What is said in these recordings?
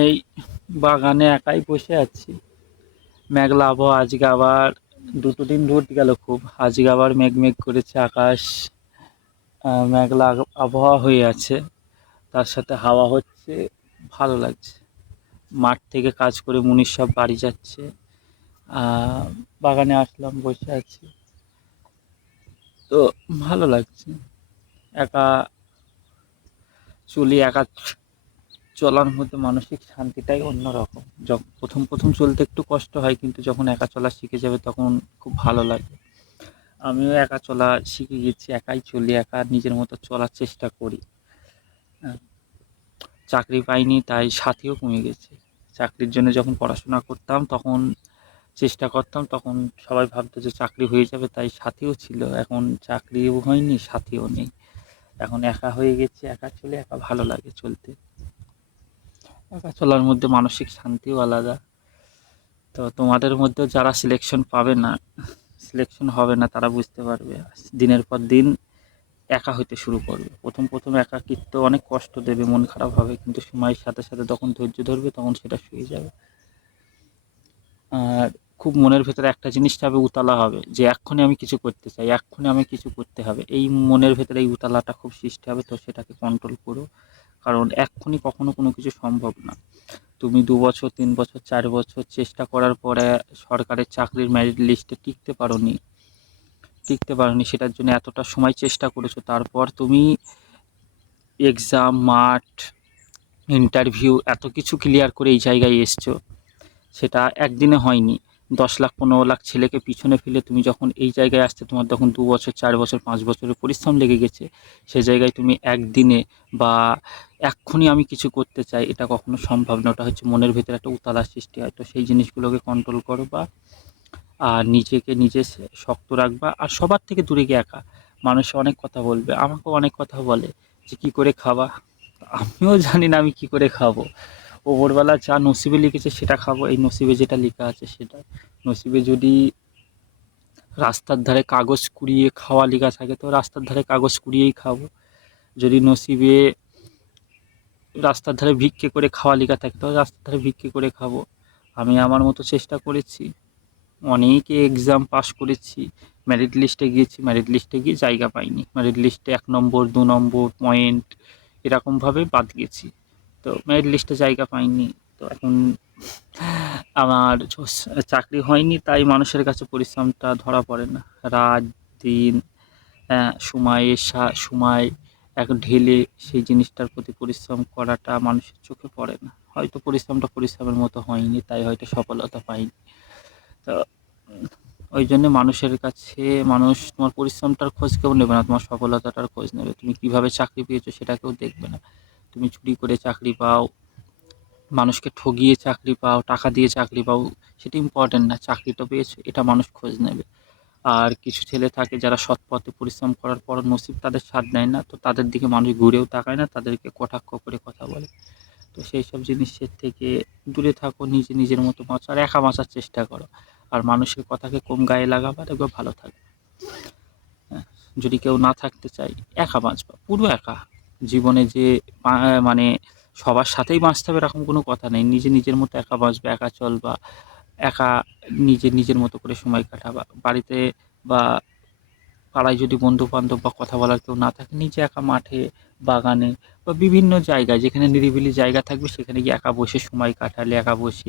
এই বাগানে একাই বসে আছি। মেঘলা আবহাওয়া, আজকে আবার 2টো দিন রোদ গেল খুব, আজকে আবার মেঘ মেঘ করেছে আকাশ। মেঘলা আবহাওয়া হয়ে আছে, তার সাথে হাওয়া হচ্ছে, ভালো লাগছে। মাঠ থেকে কাজ করে মুনিশ সব বাড়ি যাচ্ছে, বাগানে আসলাম, বসে আছি। তো ভালো লাগছে। একা চলি, একা চলার মধ্যে মানসিক শান্তিটাই অন্যরকম। যখন প্রথম প্রথম চলতে একটু কষ্ট হয়, কিন্তু যখন একা চলা শিখে যাবে তখন খুব ভালো লাগে। আমিও একা চলা শিখে গেছি, একাই চলি, একা নিজের মতো চলার চেষ্টা করি। হ্যাঁ, চাকরি পাইনি তাই সাথীও কমে গেছে। চাকরির জন্য যখন পড়াশোনা করতাম তখন চেষ্টা করতাম, তখন সবাই ভাবতো যে চাকরি হয়ে যাবে, তাই সাথীও ছিল। এখন চাকরিও হয়নি, সাথীও নেই। এখন একা হয়ে গেছে, একা চলে, একা ভালো লাগে চলতে। একা চলার মধ্যে মানসিক শান্তিও আলাদা। তো তোমাদের মধ্যেও যারা সিলেকশন হবে না, তারা বুঝতে পারবে। দিনের পর দিন একা হইতে শুরু করবে। প্রথম প্রথম একাকিত্ব অনেক কষ্ট দেবে, মন খারাপ হবে, কিন্তু সময়ের সাথে সাথে যখন ধৈর্য ধরবে তখন সেটা শুয়ে যাবে। আর খুব মনের ভেতরে একটা জিনিসটা হবে, উতলা হবে, যে এক্ষুনি আমি কিছু করতে চাই, এক্ষুনি আমি কিছু করতে হবে। এই মনের ভেতরে এই উতলাটা খুব সৃষ্টি হবে, তো সেটাকে কন্ট্রোল করো। কারণ এক্ষুনি কখনো কোনো কিছু সম্ভব না। তুমি 2 বছর, 3 বছর, 4 বছর চেষ্টা করার পরে সরকারের চাকরির মেরিট লিস্টে টিকতে পারোনি, সেটার জন্য এতটা সময় চেষ্টা করেছো, তারপর তুমি এক্সাম, মাঠ, ইন্টারভিউ এত কিছু ক্লিয়ার করে এই জায়গায় এসছো। সেটা একদিনে হয়নি। 10 লাখ 15 লাখ ছেলেকে পিছনে ফেলে তুমি যখন এই জায়গায় আসতে, তোমার তখন 2 বছর, 4 বছর, 5 বছরের পরিশ্রম লেগে গেছে। সে জায়গায় তুমি একদিনে বা এক্ষুনি আমি কিছু করতে চাই, এটা কখনো সম্ভব না। ওটা হচ্ছে মনের ভেতরে একটা উতলা সৃষ্টি হয়। তো সেই জিনিসগুলোকে কন্ট্রোল করো, বা আর নিজেকে নিজে শক্ত রাখবা। আর সবার থেকে দূরে গিয়ে একা, মানুষ অনেক কথা বলবে, আমাকেও অনেক কথা বলে যে কী করে খাবা। আমিও জানি না আমি কী করে খাবো। ওপরবেলা যা নসিবে লিখেছে সেটা খাবো, এই নসিবে যেটা লেখা আছে সেটা। নসিবে যদি রাস্তার ধারে কাগজ কুড়িয়ে খাওয়া লেখা থাকে, তো রাস্তার ধারে কাগজ কুড়িয়েই খাবো। যদি নসিবে রাস্তার ধারে ভিক্ষে করে খাওয়া লেখা থাকে, তো রাস্তার ধারে ভিক্ষে করে খাবো। আমি আমার মতো চেষ্টা করেছি, অনেক এক্সাম পাস করেছি, মেরিট লিস্টে গিয়েছি, মেরিট লিস্টে গিয়ে জায়গা পাইনি, মেরিট লিস্টে 1 নম্বর 2 নম্বর পয়েন্ট এরকমভাবে বাদ গেছি। তো মেরিট লিস্টে জায়গা পাইনি। তো এখন আমার চাকরি হয়নি, তাই মানুষের কাছে পরিশ্রমটা ধরা পড়ে না। রাত দিন, সময় এক ঢেলে সেই জিনিসটার প্রতি পরিশ্রম করাটা মানুষের চোখে পড়ে না। হয়তো পরিশ্রমটা পরিশ্রমের মতো হয়নি, তাই হয়তো সফলতা পাইনি। তো ওই জন্য মানুষের কাছে মানুষ তোমার পরিশ্রমটার খোঁজ কেউ নেবে না, তোমার সফলতাটার খোঁজ নেবে। তুমি কিভাবে চাকরি পেয়েছো সেটা কেউ দেখবে না। তুমি চুরি করে চাকরি পাও, মানুষকে ঠগিয়ে চাকরি পাও, টাকা দিয়ে চাকরি পাও, সেটা ইম্পর্টেন্ট না। চাকরি তো পেয়েছো, এটা মানুষ খোঁজ নেবে। আর কিছু ছেলে থাকে যারা সৎ পথে পরিশ্রম করার পর নসিব তাদের সাথ দেয় না, তো তাদের দিকে মানুষ ঘুরেও তাকায় না, তাদেরকে কটাক্ষ করে কথা বলে। তো সেই সব জিনিসের থেকে দূরে থাকো, নিজে নিজের মতো বাঁচো, আর একা বাঁচার চেষ্টা করো। আর মানুষের কথাকে কম গায়ে লাগাবা, দেখবে ভালো থাকবে। হ্যাঁ, যদি কেউ না থাকতে চাই, একা বাঁচবা, পুরো একা। জীবনে যে মানে সবার সাথেই বাঁচতে হবে এরকম কোনো কথা নেই। নিজে নিজের মতো একা বাঁচবে, একা চলবা, একা নিজের মতো করে সময় কাটাবা। বাড়িতে বা পাড়ায় যদি বন্ধু বান্ধব বা কথা বলার কেউ না থাকে, নিজে একা মাঠে, বাগানে বা বিভিন্ন জায়গায় যেখানে নিরিবিলি জায়গা থাকবে, সেখানে গিয়ে একা বসে সময় কাটালে, একা বসে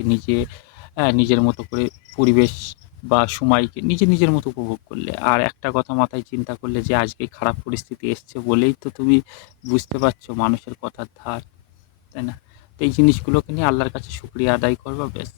নিজের মতো করে পরিবেশ বা সময়কে নিজের মতো উপভোগ করলে, আর একটা কথা মাথায় চিন্তা করলে যে আজকে খারাপ পরিস্থিতি এসছে বলেই তো তুমি বুঝতে পারছো মানুষের কথার ধার, তাই না? তো এই জিনিসগুলোকে নিয়ে আল্লাহর কাছে শুকরিয়া আদায় করবা, ব্যাস।